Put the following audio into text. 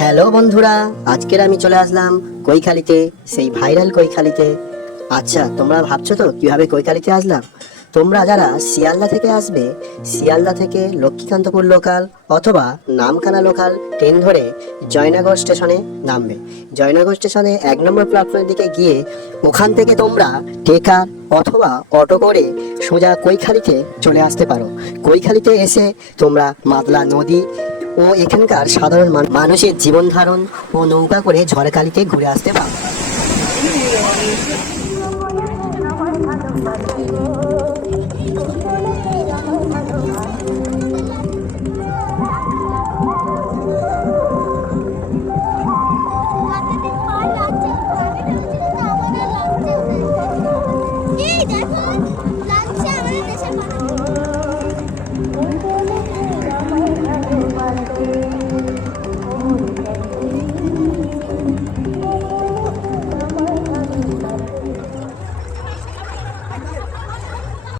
Hello বন্ধুরা, আজকের আমি চলে আসলাম কৈখালিতে, সেই ভাইরাল কৈখালিতে। আচ্ছা তোমরা ভাবছ তো কীভাবে কৈখালিতে আসলাম? তোমরা যারা শিয়ালদা থেকে আসবে, শিয়ালদা থেকে লক্ষ্মীকান্তপুর লোকাল অথবা নামখানা লোকাল ট্রেন ধরে জয়নগর স্টেশনে নামবে। জয়নগর স্টেশনে এক নম্বর প্ল্যাটফর্মের দিকে গিয়ে ওখান থেকে তোমরা টেকার অথবা অটো করে সোজা কৈখালিতে চলে আসতে পারো। কৈখালিতে এসে তোমরা মাতলা নদী ও এখানকার সাধারণ মানুষের জীবন ধারণ ও নৌকা করে ঝড়কালিতে ঘুরে আসতে পারে